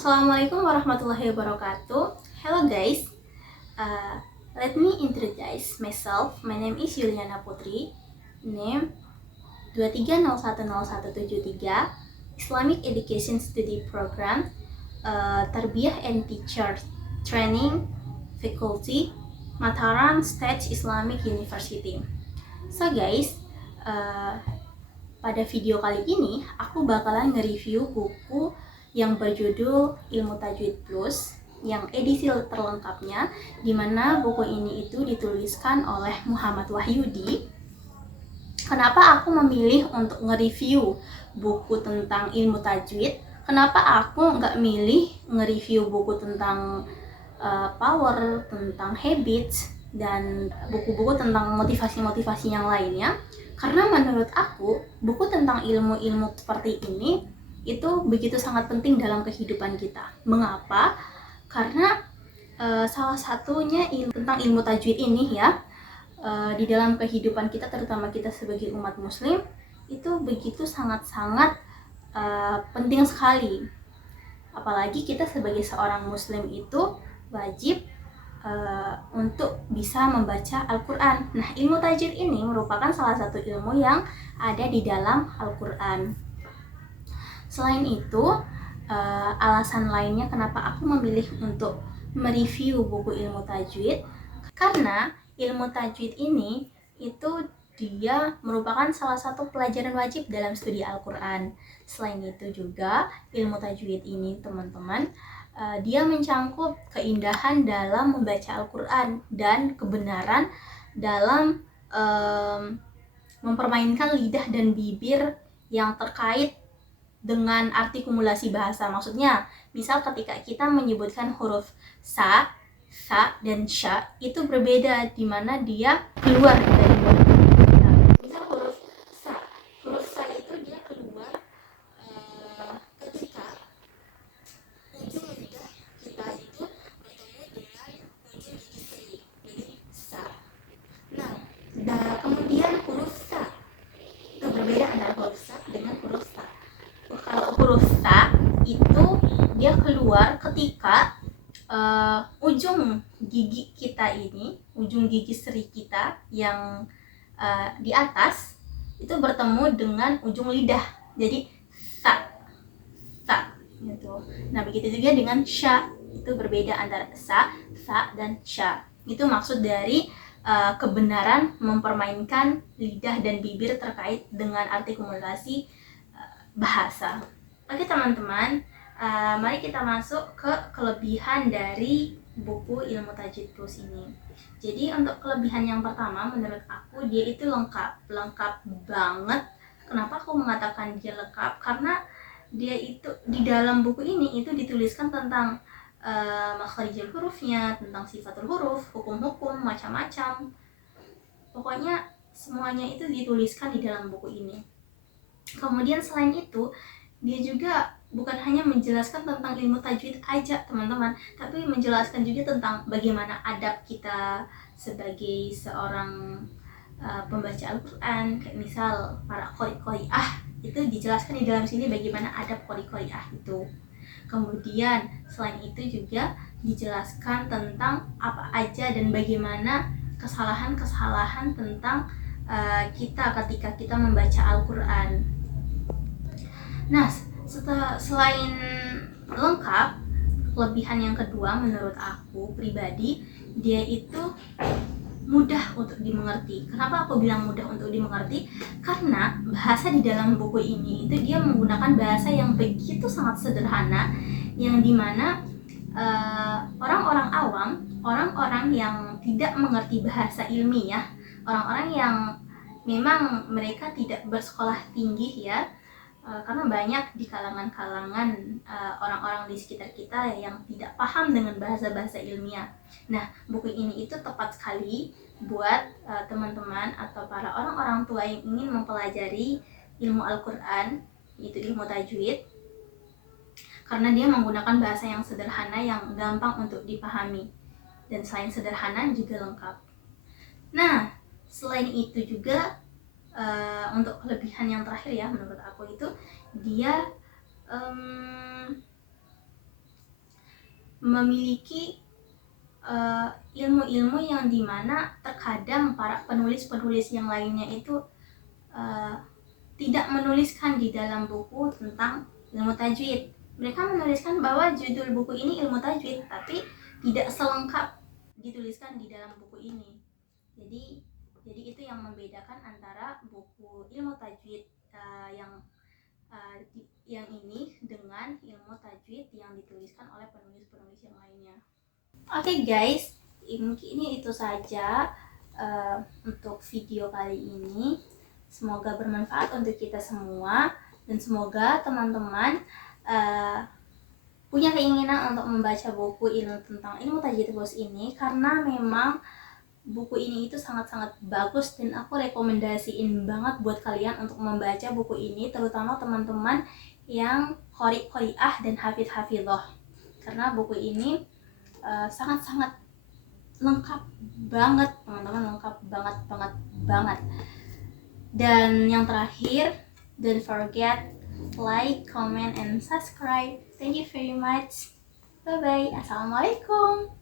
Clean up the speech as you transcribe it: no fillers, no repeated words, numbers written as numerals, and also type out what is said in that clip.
Assalamualaikum warahmatullahi wabarakatuh. Hello guys, let me introduce myself. My name is Yuliana Putri. Name 23010173, Islamic Education Study Program, Tarbiyah and Teacher Training Faculty, Mataram State Islamic University. So guys, pada video kali ini aku bakalan nge-review buku yang berjudul Ilmu Tajwid Plus yang edisi terlengkapnya, dimana buku ini itu dituliskan oleh Muhammad Wahyudi. Kenapa aku memilih untuk nge-review buku tentang ilmu tajwid? Kenapa aku nggak milih nge-review buku tentang power, tentang habits, dan buku-buku tentang motivasi-motivasi yang lainnya? Karena menurut aku, buku tentang ilmu-ilmu seperti ini itu begitu sangat penting dalam kehidupan kita. Mengapa? Karena salah satunya tentang ilmu tajwid ini ya, di dalam kehidupan kita, terutama kita sebagai umat muslim, itu begitu sangat-sangat penting sekali. Apalagi kita sebagai seorang muslim itu wajib untuk bisa membaca Al-Quran. Nah, ilmu tajwid ini merupakan salah satu ilmu yang ada di dalam Al-Quran. Selain itu, alasan lainnya kenapa aku memilih untuk mereview buku ilmu tajwid, karena ilmu tajwid ini itu dia merupakan salah satu pelajaran wajib dalam studi Al-Quran. Selain itu juga, ilmu tajwid ini teman-teman, dia mencangkup keindahan dalam membaca Al-Quran dan kebenaran dalam mempermainkan lidah dan bibir yang terkait dengan arti kumulasi bahasa. Maksudnya, misal ketika kita menyebutkan huruf sa, dan sya itu berbeda, di mana dia keluar dari mulut kita. Misal huruf sa itu dia keluar ketika ujung lidah kita itu bertemu dengan ujung gigi seri, jadi sa. Nah, kemudian huruf sa itu berbeda antara huruf sa dengan huruf sa. Kalau huruf sa itu dia keluar ketika ujung gigi kita ini, ujung gigi seri kita yang di atas itu bertemu dengan ujung lidah, jadi sa gitu. Nah, begitu juga dengan sya, itu berbeda antara sa dan sya. Itu maksud dari kebenaran mempermainkan lidah dan bibir terkait dengan arti kumulasi bahasa. Oke teman-teman, mari kita masuk ke kelebihan dari buku Ilmu Tajwid Plus ini. Jadi untuk kelebihan yang pertama, menurut aku dia itu lengkap banget. Kenapa aku mengatakan dia lengkap? Karena dia itu di dalam buku ini itu dituliskan tentang makharijul hurufnya, tentang sifatul huruf, hukum-hukum, macam-macam. Pokoknya semuanya itu dituliskan di dalam buku ini. Kemudian selain itu, dia juga bukan hanya menjelaskan tentang ilmu tajwid aja teman-teman, tapi menjelaskan juga tentang bagaimana adab kita sebagai seorang pembaca Al-Quran. Kayak misal para qori-qori'ah, itu dijelaskan di dalam sini bagaimana adab qori-qori'ah itu. Kemudian selain itu juga dijelaskan tentang apa aja dan bagaimana kesalahan-kesalahan tentang kita ketika kita membaca Al-Quran. Nah, selain lengkap, kelebihan yang kedua menurut aku pribadi, dia itu mudah untuk dimengerti. Kenapa aku bilang mudah untuk dimengerti? Karena bahasa di dalam buku ini itu dia menggunakan bahasa yang begitu sangat sederhana, yang dimana orang-orang awam, orang-orang yang tidak mengerti bahasa ilmiah, orang-orang yang memang mereka tidak bersekolah tinggi ya, karena banyak di kalangan-kalangan orang-orang di sekitar kita yang tidak paham dengan bahasa-bahasa ilmiah. Nah, buku ini itu tepat sekali buat teman-teman atau para orang-orang tua yang ingin mempelajari ilmu Al-Quran, yaitu ilmu tajwid, karena dia menggunakan bahasa yang sederhana, yang gampang untuk dipahami, dan selain sederhana juga lengkap. Nah, selain itu juga untuk kelebihan yang terakhir ya menurut aku itu, dia memiliki ilmu-ilmu yang dimana terkadang para penulis-penulis yang lainnya itu tidak menuliskan di dalam buku tentang ilmu tajwid. Mereka menuliskan bahwa judul buku ini ilmu tajwid, tapi tidak selengkap dituliskan di dalam buku ini. Jadi itu yang membedakan antara buku ilmu tajwid yang ini dengan ilmu tajwid yang dituliskan oleh penulis-penulis yang lainnya. Oke guys, mungkin ini itu saja untuk video kali ini. Semoga bermanfaat untuk kita semua, dan semoga teman-teman punya keinginan untuk membaca buku tentang ilmu tajwid bos ini, karena memang buku ini itu sangat-sangat bagus dan aku rekomendasiin banget buat kalian untuk membaca buku ini, terutama teman-teman yang qori'ah dan hafidh-hafidhoh, karena buku ini sangat-sangat lengkap banget teman-teman, lengkap banget. Dan yang terakhir, don't forget like, comment, and subscribe. Thank you very much. Bye bye. Assalamualaikum.